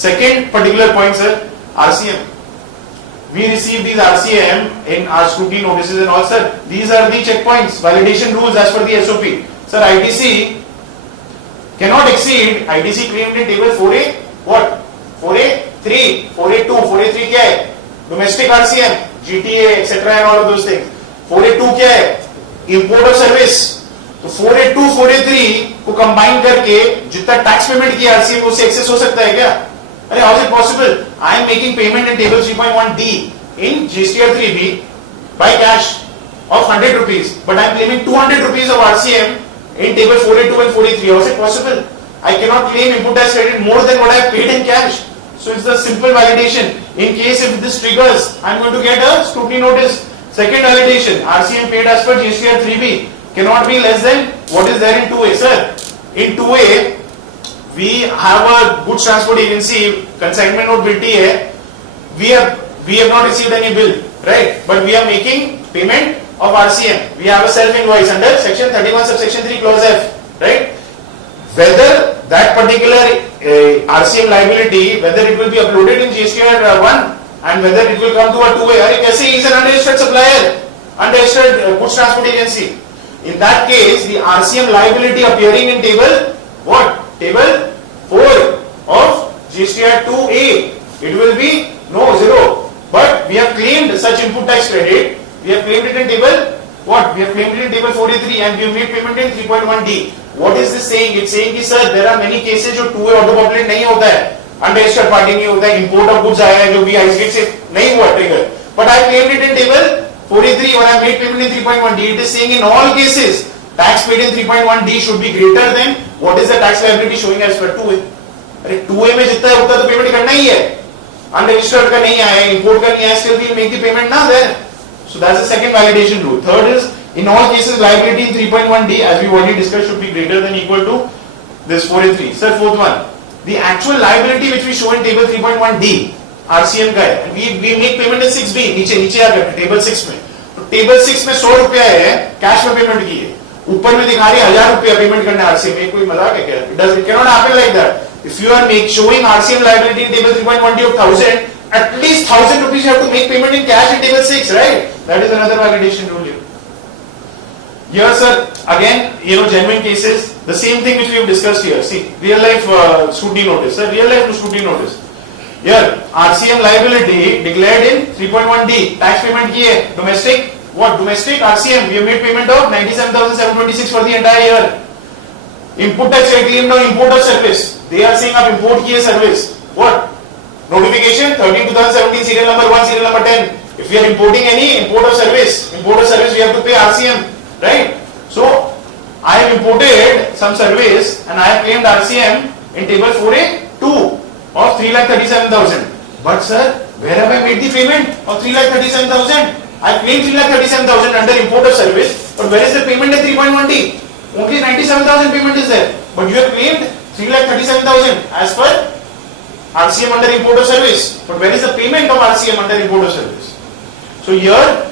Second particular point, sir, RCM. We receive these RCM in our scrutiny notices and all, sir. These are the checkpoints, validation rules as per the SOP. Sir, ITC cannot exceed, ITC claimed in table 4A, what? 4A3, 4A2, 4A3 क्या है? Domestic RCM, GTA, etc. and all of those things. 4A2 क्या है? Import of service. तो 4A2, 4A3 को combine करके जितना tax payment किया RCM उससे excess हो सकता है क्या? अरे how is it possible? I am making payment in table 3.1D in GST 3B by cash of 100 rupees, but I am claiming 200 rupees of RCM in table 4A2 and 4A3. How is it possible? I cannot claim input tax credit more than what I have paid in cash. So it's the simple validation. In case if this triggers, I am going to get a scrutiny notice. Second validation, RCM paid as per GST 3B cannot be less than what is there in 2A. Sir, in 2A, we have a goods transport agency, consignment note bilti hai. We have not received any bill, right? But we are making payment of RCM. We have a self invoice under section 31 subsection 3 clause F, right? Whether that particular RCM liability, whether it will be uploaded in GST 1 and whether it will come to a 2A. Are you saying he is an unregistered supplier, unregistered goods transport agency? In that case, the RCM liability appearing in table what? Table 4 of GST 2A. It will be no 0. But we have claimed such input tax credit. We have claimed it in table what? We have claimed it in table 4A3 and we have made payment in 3.1D. What is this saying? It's saying कि sir, there are many cases जो 2A auto populate नहीं होता है, unregistered party नहीं होता है, import of goods आया है जो भी ITC से नहीं हुआ trigger. But I claimed it in table 4A3 or I made payment in 3.1D. It is saying in all cases tax paid in 3.1D should be greater than what is the tax liability showing as per 2A. अरे 2A में जितना है उतना तो payment करना ही है. Unregistered का नहीं आया, import का नहीं आया, still we will make the payment now there. So that's the second validation rule. Third is in all cases liability in 3.1D as we already discussed should be greater than equal to this 4A3. Sir, fourth one, the actual liability which we show in table 3.1D RCM का है, and we make payment in 6B, नीचे आकर table 6 में. तो table 6 में 100 रुपया है, cash में पेमेंट की है, ऊपर में दिखा रही है 1000 रुपया पेमेंट करना है RCM में, कोई मजाक है क्या? It cannot happen like that. If you are showing RCM liability in table 3.1D of 1000, at least 1000 rupees you have to make payment in cash in table 6, right? That is another validation rule here. Here, sir, again, genuine cases, the same thing which we have discussed here. See, real life scrutiny notice. Sir, real life scrutiny notice. Here, RCM liability declared in 3.1D, tax payment की है, domestic, what? Domestic RCM, we have made payment of 97,726 for the entire year. Input tax claimed on import of service. They are saying आप import किए service. What? Notification 13/2017 serial number 1, serial number 10. If we are importing any import of service we have to pay RCM, right? So I have imported some service and I have claimed RCM in table 4A2 of 3,37,000. But sir, where have I made the payment of 3,37,000? I claimed 3,37,000 under import of service, but where is the payment in 3.1D? Only 97,000 payment is there, but you have claimed 3,37,000 as per RCM under import of service. But where is the payment of RCM under import of service? So here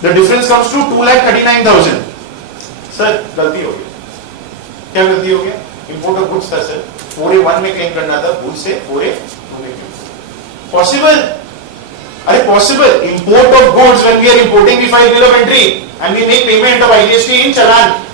the difference comes to 2,39,000. Sir, गलती हो गई. क्या गलती हो गया? Import of goods था sir. 4A1 में claim करना था, goods से 4A2 में claim. Possible? अरे possible. Import of goods, when we are importing, we file bill of entry and we make payment of IGST in challan.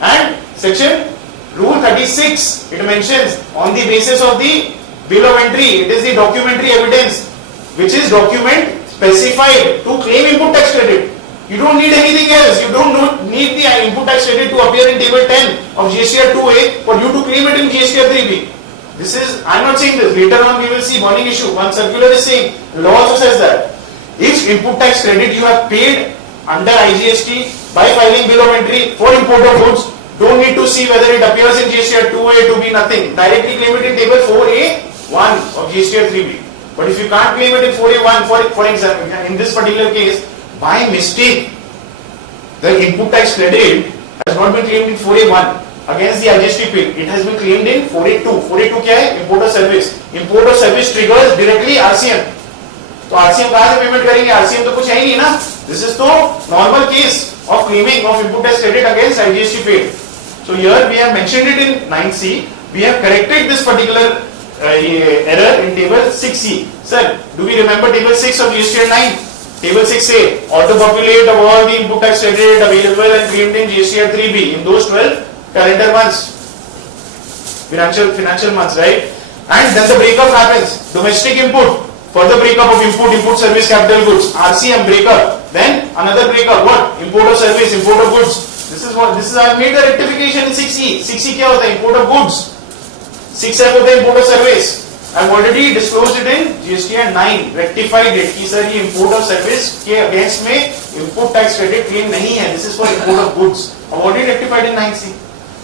And section rule 36 it mentions on the basis of the bill of entry, it is the documentary evidence which is document specified to claim input tax credit. You don't need anything else. You don't need the input tax credit to appear in table 10 of GST 2A for you to claim it in GST 3B. This is, I am not saying this, later on we will see burning issue. One circular is saying, law also says that if input tax credit you have paid under IGST by filing bill of entry for import of goods, don't need to see whether it appears in GST 2A, 2B, nothing. Directly claim it in table 4A1 of GST 3B. But if you can't claim it in 4A1, for example, in this particular case, by mistake, the input tax credit has not been claimed in 4A1 against the IGST bill. It has been claimed in 4A2. 4A2 क्या है? Import of service. Import of service triggers directly RCM. तो RCM कहाँ से payment करेंगे? RCM तो कुछ है ही नहीं ना. This is तो normal case of claiming of input tax credit against IGST paid. So here we have mentioned it in 9C. We have corrected this particular ये error in table 6C. Sir, do we remember table 6 of GST 9? Table 6A, auto-populate of all the input tax credit available and claimed in GST 3B in those 12 calendar months, financial months, right? And then the breakup happens. Domestic input, further breakup of input service capital goods, RCM breakup, then another breakup, what? Import of service, import of goods. This is I have made the rectification in 6E. 6E क्या होता है? Import of goods. 6F होता है import of service. I have already disclosed it in GST 9, rectified it कि sir ये import of service के against में input tax credit claim नहीं है. This is for import of goods. I have already rectified in 9C.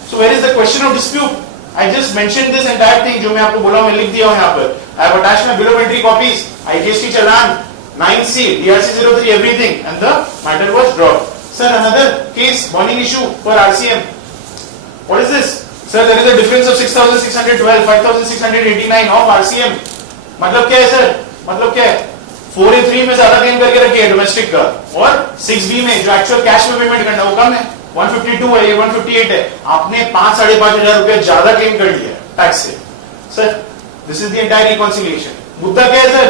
So where is the question of dispute? I just mentioned this entire thing जो मैं आपको बोला मैं लिख दिया हूँ यहाँ पर. I have attached my bill of entry copies, IGST challan, 9C, DRC 03, everything, and the matter was dropped. Sir, another case, warning issue for RCM. What is this? Sir, there is a difference of 6,612, 5,689 of RCM. मतलब क्या है sir? मतलब क्या है? 4A3 में ज्यादा claim करके रखिए डोमेस्टिक का और 6B में जो एक्चुअल कैश में पेमेंट करना वो कम है. 152 है, ये 158 है. आपने 5,500 रुपए ज्यादा क्लेम कर लिया टैक्स से. Sir, this is the entire reconciliation. मुद्दा क्या है sir?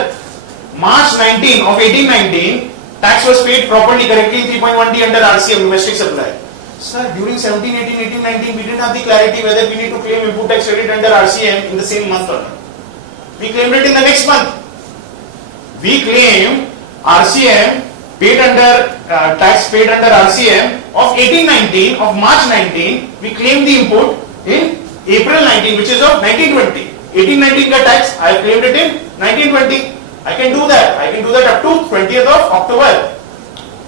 March 19 of 1819, tax was paid properly, correctly in 3.1D under RCM domestic supply. Sir, during 17, 18, 18, 19, we didn't have the clarity whether we need to claim input tax credit under RCM in the same month or not. We claimed it in the next month. We claimed RCM paid under tax paid under RCM of 1819 of March 19. We claimed the input in April 19, which is of 1920. 1819 ka tax I have claimed it in 1920. I can do that. I can do that up to 20th of October.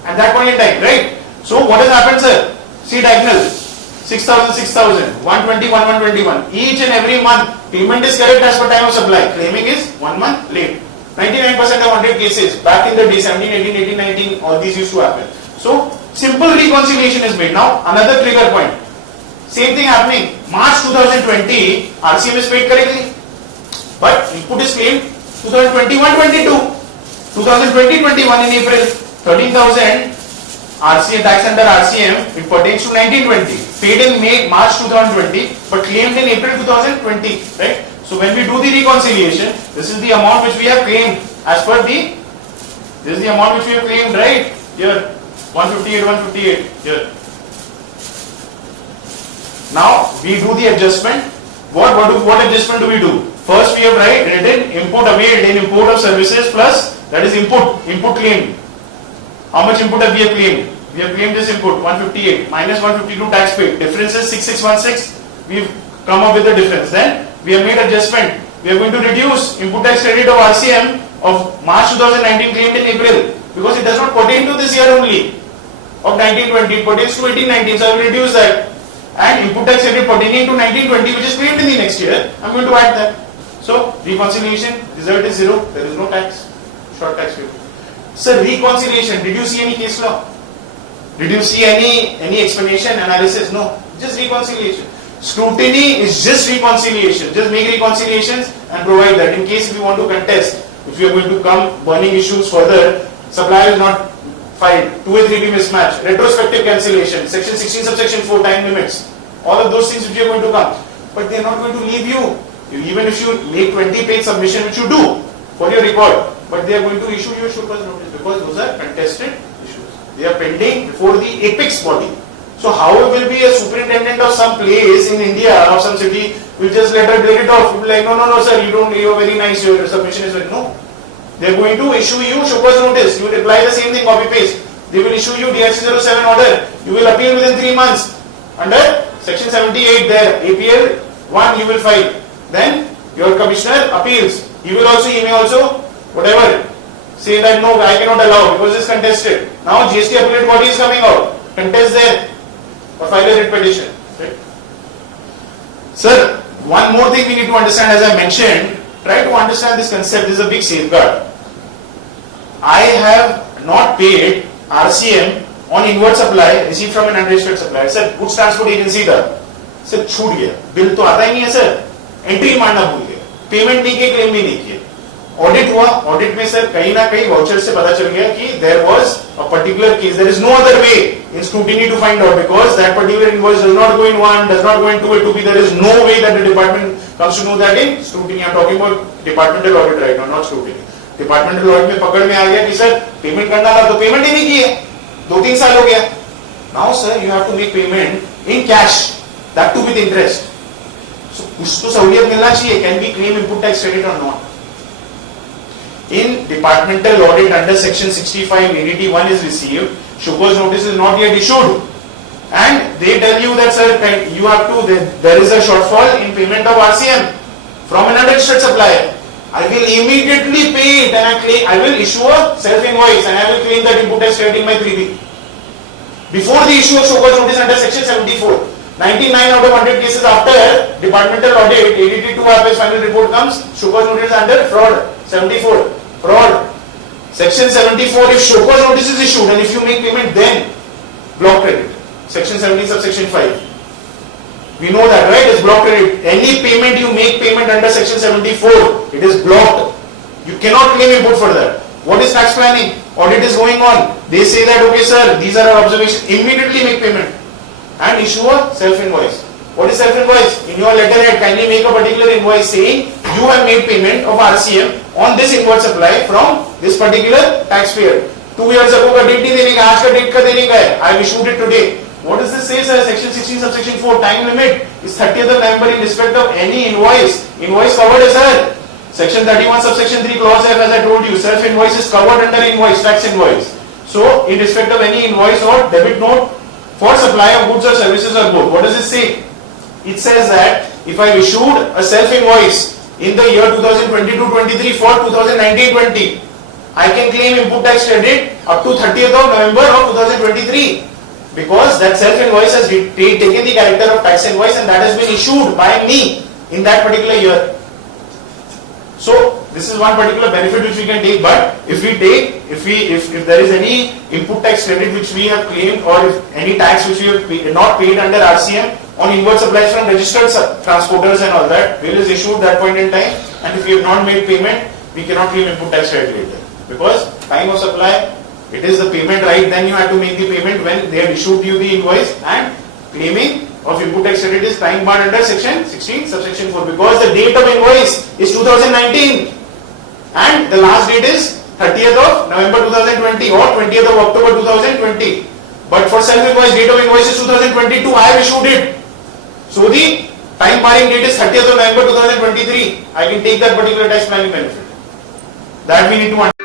At that point in time, right? So what has happened, sir? See diagonal, 6,000, 6,000, 120, 121. Each and every month, payment is correct as per time of supply. Claiming is 1 month late. 99% of 100 cases, back in the day, 17, 18, 18, 19, all these used to happen. So, simple reconciliation is made. Now, another trigger point. Same thing happening. March 2020, RCM is paid correctly. But input is claimed 2021-22. 2020-21 in April, 13,000. RCM tax under RCM, it pertains to 1920, paid in March 2020, but claimed in April 2020, right? So when we do the reconciliation, this is the amount which we have claimed as per the, this is the amount which we have claimed, right? Here, 158, 158, here. Now we do the adjustment. What adjustment do we do? First we have written input availed in import of services plus, that is input claimed. How much input have we claimed? We have claimed this input 158 minus 152 tax paid. Difference is 6616. We've come up with the difference. Then we have made adjustment. We are going to reduce input tax credit of RCM of March 2019 claimed in April because it does not pertain to this year only of 1920. It pertains to 1819. So I will reduce that. And input tax credit pertaining to 1920 which is claimed in the next year, I am going to add that. So reconciliation result is 0. There is no tax. Short tax paid. Sir, reconciliation, did you see any case law? Did you see any explanation, analysis? No, just reconciliation. Scrutiny is just reconciliation. Just make reconciliations and provide that. In case if you want to contest, if you are going to come burning issues further, supplier is not filed, 2A 3B mismatch, retrospective cancellation, section 16 subsection 4 time limits, all of those things which you are going to come. But they are not going to leave you. Even if you make 20-page submission, which you do for your record, but they are going to issue you a show cause notice because those are contested issues. They are pending before the apex body. So how will be a superintendent of some place in India or some city will just let it off? Will be like, no, sir, you are very nice, your submission is very, no. They are going to issue you show cause notice. You will apply the same thing, copy paste. They will issue you DRC 07 order. You will appeal within 3 months. Under section 78 there, APL 1 you will file. Then your commissioner appeals. He will also, he may also, whatever, say that no, I cannot allow because it is contested. Now GST appellate body is coming out. Contest there or file a writ petition. Right? Sir, one more thing we need to understand, as I mentioned, try to understand this concept. This is a big safeguard. I have not paid RCM on inward supply received from an unregistered supplier. Sir, goods transport agency था. Sir, छूट गया. Bill तो आता ही नहीं है sir. Entry मारना भूल गए. पेमेंट नहीं किए, क्लेम भी नहीं किए. ऑडिट हुआ. ऑडिट में सर कहीं ना कहीं वाउचर से पता चल गया कि there was a particular case. There is no other way in scrutiny to find out because that particular invoice does not go in 1, does not go in 2A, 2B. There is no way that the department comes to know that in scrutiny, I'm talking about departmental audit right now, not scrutiny. Departmental audit में पकड़ में आ गया कि sir payment करना था तो payment ही नहीं की है, 2-3 साल हो गया. Now sir you have to make payment in cash, that too with interest. So कुछ तो सहूलियत मिलना चाहिए. Can be claim input tax credit और not? In departmental audit under section 65 ADT 1 is received, Shuko's notice is not yet issued, and they tell you that sir you have to, there is a shortfall in payment of RCM from an unregistered supplier. I will immediately pay it and I will issue a self invoice and I will claim that input tax credit in my 3B before the issue of Shuko's notice under section 74. 99 out of 100 cases after departmental audit, ADT 2 RPS final report comes, Shuko's notice under fraud. 74 fraud. Section 74, if Shuko's notice is issued and if you make payment, then block credit. Section 70 subsection 5. We know that, right? It's block credit. Any payment you make payment under section 74, it is blocked. You cannot claim input for that. What is tax planning? Audit is going on. They say that okay sir, these are our observations. Immediately make payment and issue a self invoice. What is self invoice? In your letterhead, kindly make a particular invoice saying you have made payment of RCM on this inward supply from this particular taxpayer. 2 years ago का date नहीं देने का, आज का date का देने का है. I have issued it today. What does this say, sir? Section 16 subsection 4 time limit is 30th of November in respect of any invoice. Invoice covered है sir. Section 31 subsection 3 clause F, as I told you, self invoice is covered under invoice, tax invoice. So in respect of any invoice or debit note for supply of goods or services or both, what does it say? It says that if I issued a self invoice in the year 2022-23 for 2019-20, I can claim input tax credit up to 30th of November of 2023 because that self invoice has taken the character of tax invoice and that has been issued by me in that particular year. So this is one particular benefit which we can take. But if we take, if there is any input tax credit which we have claimed or if any tax which we have not paid under RCM on inward supplies from registered transporters and all that, bill is issued that point in time, and if we have not made payment, we cannot claim input tax credit later because time of supply, it is the payment right, then you have to make the payment when they have issued you the invoice, and claiming of input tax credit is time barred under section 16 subsection 4 because the date of invoice is 2019 and the last date is 30th of November 2020 or 20th of October 2020. But for self invoice, date of invoice is 2022, I have issued it. So the time barring date is 30th of November 2023. I can take that particular tax planning benefit. That we need to understand.